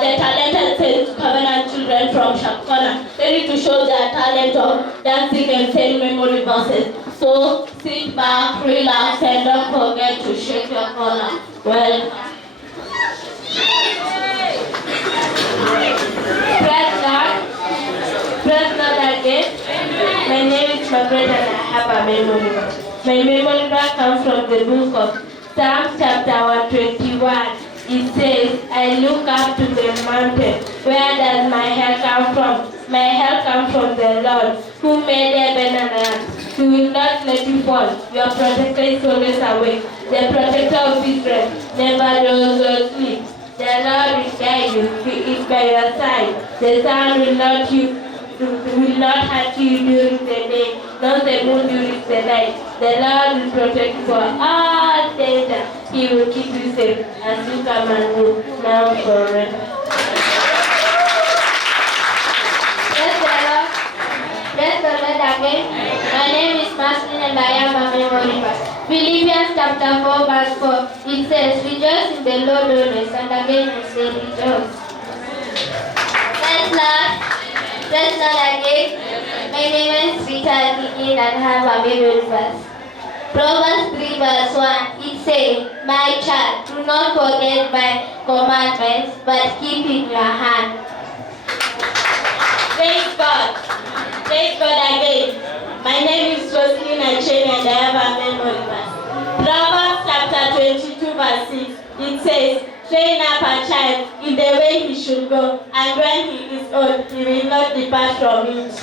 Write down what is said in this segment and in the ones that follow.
The talented Covenant children from Shakona, ready to show their talent of dancing and saying memory verses. So sit back, relax, and don't forget to shake your corner. Well, press Lord again. My name is Margaret and I have a memory verse. My memory verse comes from the book of Psalms chapter 121. It says, I look up to the mountain. Where does my help come from? My help comes from the Lord, who made heaven and earth. He will not let you fall. Your protector is always awake. The protector of Israel never does or sleeps. The Lord will guide you. He is by your side. The sun will not hurt you during the day, nor the moon during the night. The Lord will protect you for all danger. He will keep you safe as you come and go now forever. Praise the Lord again. My name is Martin and I am a memory verse. Philippians chapter 4 verse 4. It says, rejoice in the Lord always, and again I say rejoice. Praise the Lord again. My name is Rita and I have a memory verse. Proverbs 3 verse 1, it says, my child, do not forget my commandments, but keep in your hand. Praise God. Praise God again. My name is Rosalina Chen and I have a memory verse. Proverbs chapter 22 verse 6, it says, train up a child in the way he should go, and when he is old, he will not depart from it.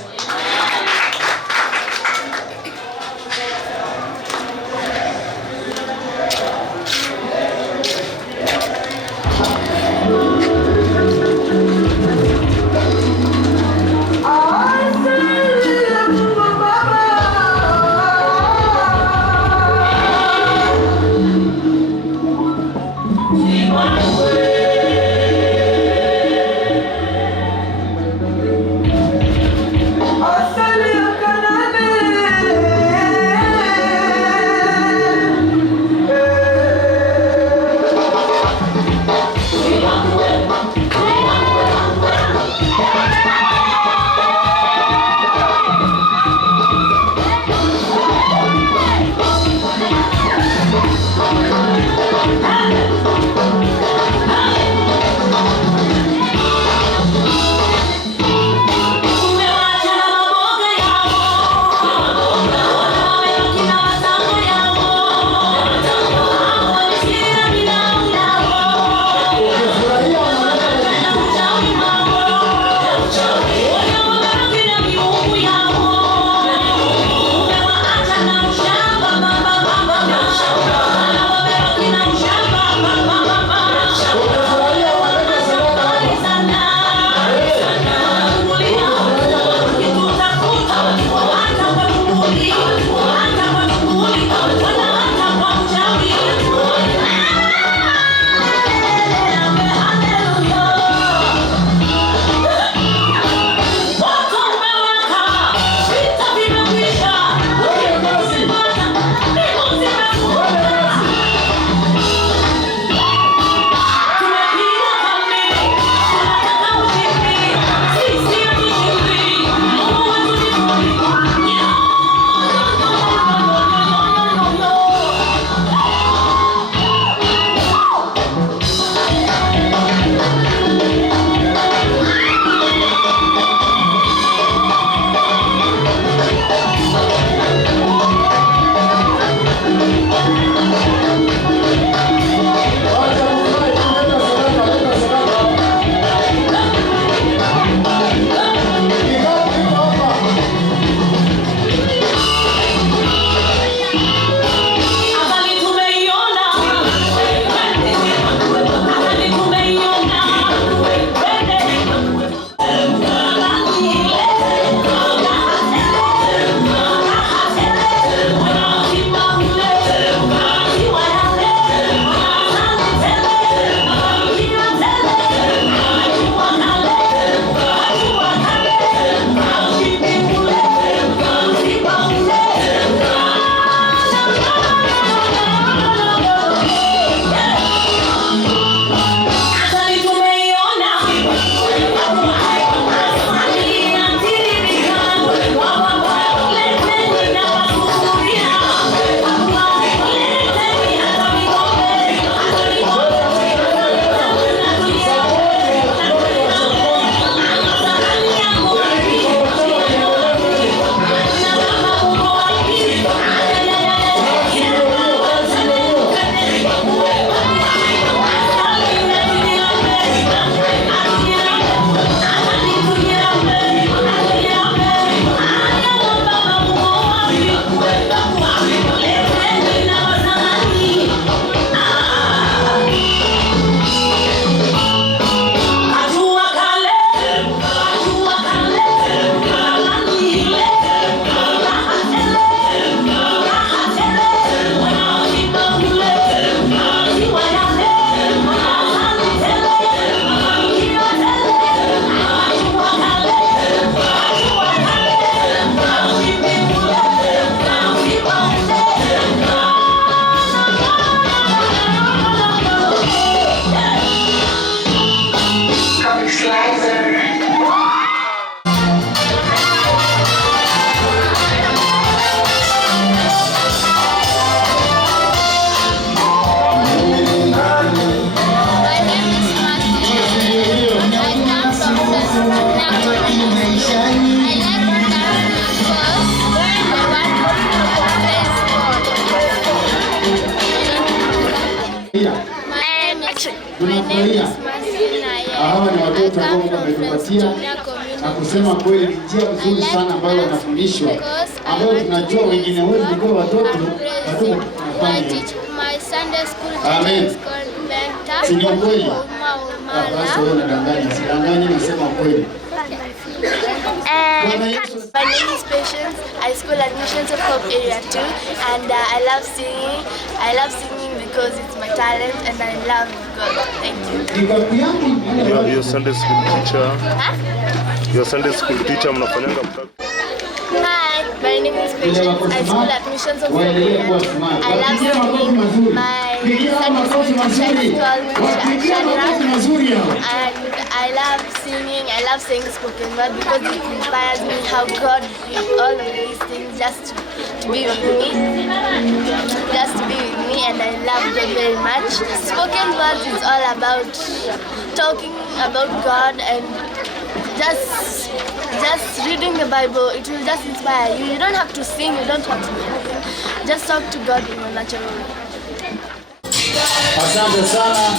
Tunafurahia. Hawa ni watoto ambao Mungu ametupatia na kusema kweli ni njia nzuri sana ambayo wanafundishwa, ambayo tunajua wengine wetu ndio watoto tunafanya. Amen. Sio kweli? Basi wewe unadanganya, sidanganya, nasema kweli. My name is Patience. I school admissions of Hope Area 2, and I love singing. I love singing because it's my talent, and I love God. Thank you. Your Sunday school teacher. Huh? Your Sunday school teacher, mnafanyanga mtaka. Hi, my name is Patience. I school admissions of Hope Area 2. I love singing. My Sunday school teacher is called Shadra, and I love singing. I love saying spoken word because it inspires me how God did all of these things just to be with me. And I love God very much. Spoken words is all about talking about God and just reading the Bible. It will just inspire you. You don't have to sing, you don't have to do anything. Just talk to God in a natural way. Asante sana.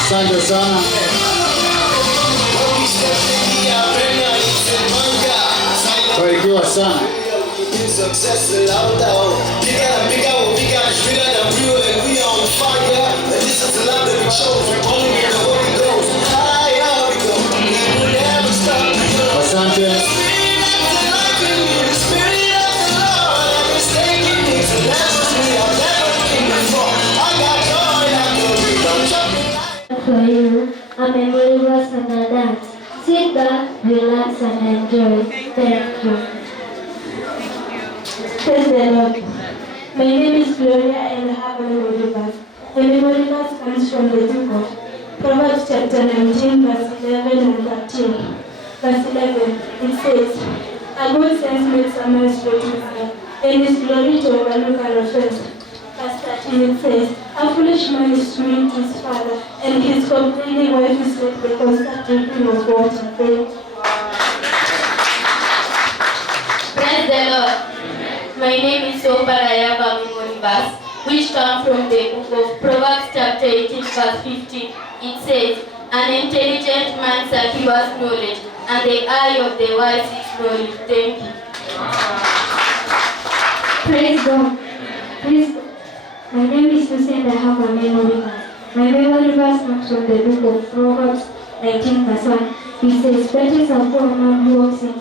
Asante sana. Barikiwa sana. Asante. For you, I'm a believer and a dance. Sit back, relax and enjoy. Thank you. Praise the Lord. My name is Gloria and I have a memory verse. The memory verse comes from the book of Proverbs chapter 19 verse 11 and 13. Verse 11, it says, a good sense makes a man straight to God, and his glory to overlook an offense. Verse 13, it says, a foolish man is sweet to his father, and his complaining wife is like the constant drinking of water. Praise the Lord. My name is Sopa. I have a memory verse, which comes from the book of Proverbs chapter 18 verse 15. It says, an intelligent man secures knowledge, and the eye of the wise is knowledge. Thank you. Praise God. Praise God. My name is Lucy and I have a memory verse. My memory verse comes from the book of Proverbs 19 verse 1. It says, better is a poor man who walks in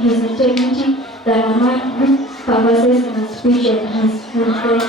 his integrity than a man who converses in his speech and his faith.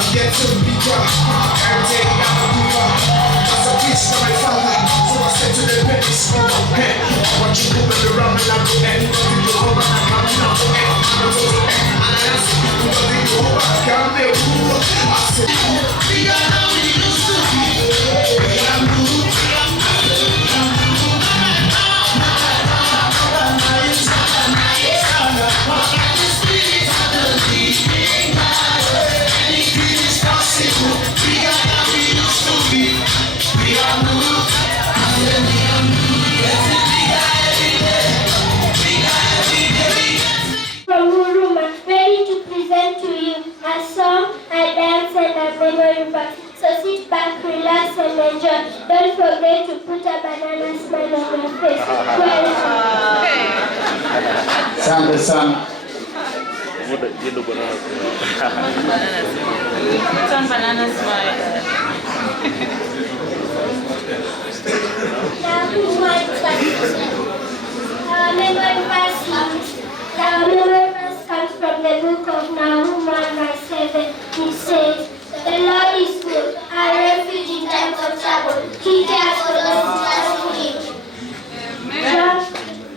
I'm yet to be God. Every day I'm a diva. Cause I preach to my father. So I said to the penny small. Hey, I want you moving around and I'm the end. Nothing you over and I'm not the end. I'm to the end. And I ask you, nothing you over. I can't be a fool. I said, we got how we used to be. We got moved. From Huruma, ready to present to you a song, a dance, and a memory box. So sit back, relax, and enjoy. Don't forget to put a banana smile on your face. Asante sana. Our memory verse comes from the book of Huruma, verse 7. It says, "The Lord is good, our refuge in times of trouble. He cares for those who trust Him."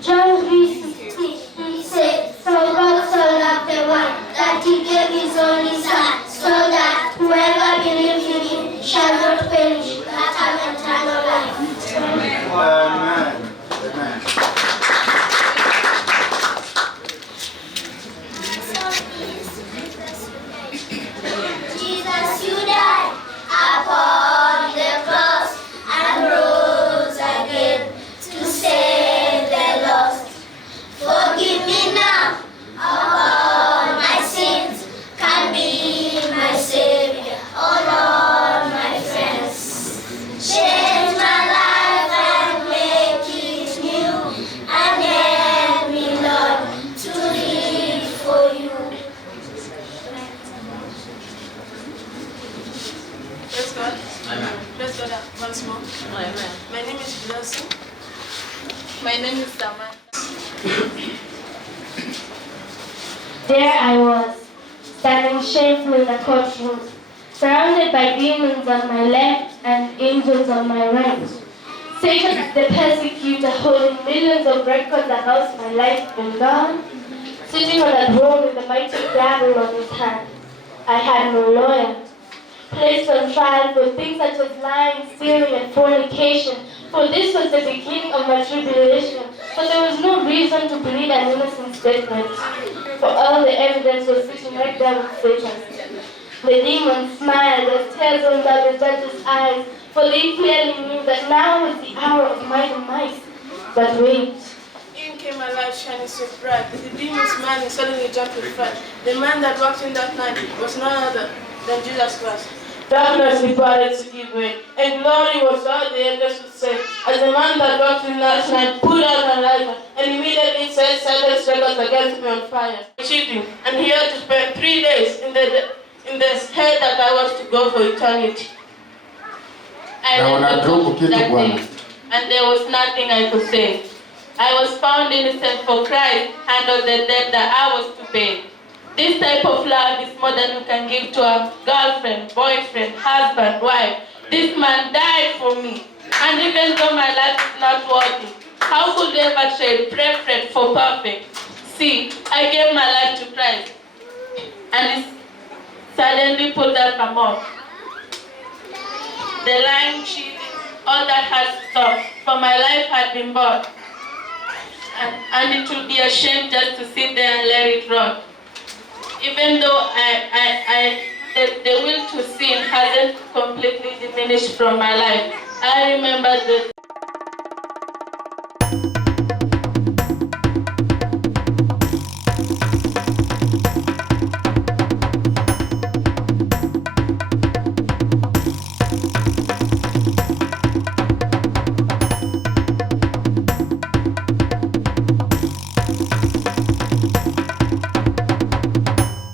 John 3:16. He said, "For God so loved the world that He gave His only Son, so that whoever believes in Him shall not perish, but have eternal life." Amen. Amen. Jesus, you died upon the cross and rose again to save the lost. Forgive me now of all my sins, can be my Savior, oh Lord, my friends. Change my life and make it new, and help me, Lord, to live for you. Praise God. Amen. Praise God once more. Amen. My name is Blessing. My name is Abaana. There I was, standing shameful in the courtroom, surrounded by demons on my left and angels on my right. Satan, the persecutor, holding millions of records about my life and God, sitting on a throne with the mighty gavel on his hand. I had no lawyer. Placed on trial for things such as lying, stealing, and fornication, for this was the beginning of my tribulation. But there was no reason to plead an innocent statement, for all the evidence was sitting right there with Satan. The demons smiled as tears rolled down the judge's eyes, for they clearly knew that now was the hour of my demise. But wait. In came a light shining so bright. The demon's man suddenly jumped with fright. The man that walked in that night was none other than Jesus Christ. Darkness departed to give way, and glory was all the angels would say, as the man that walked in last night put out a lighter, and immediately set Satan's records against me on fire, cheating, and he had to spend 3 days in the hell that I was to go for eternity. I left the book that day, and there was nothing I could say. I was found innocent for Christ handled the debt that I was to pay. This type of love is more than you can give to a girlfriend, boyfriend, husband, wife. This man died for me. And even though my life is not worthy, how could you ever trade preference for perfect? See, I gave my life to Christ. And he suddenly pulled out my mouth. The lying, cheating, all that had stopped, for my life had been bought. And it would be a shame just to sit there and let it rot. Even though the will to sin hasn't completely diminished from my life, I remember the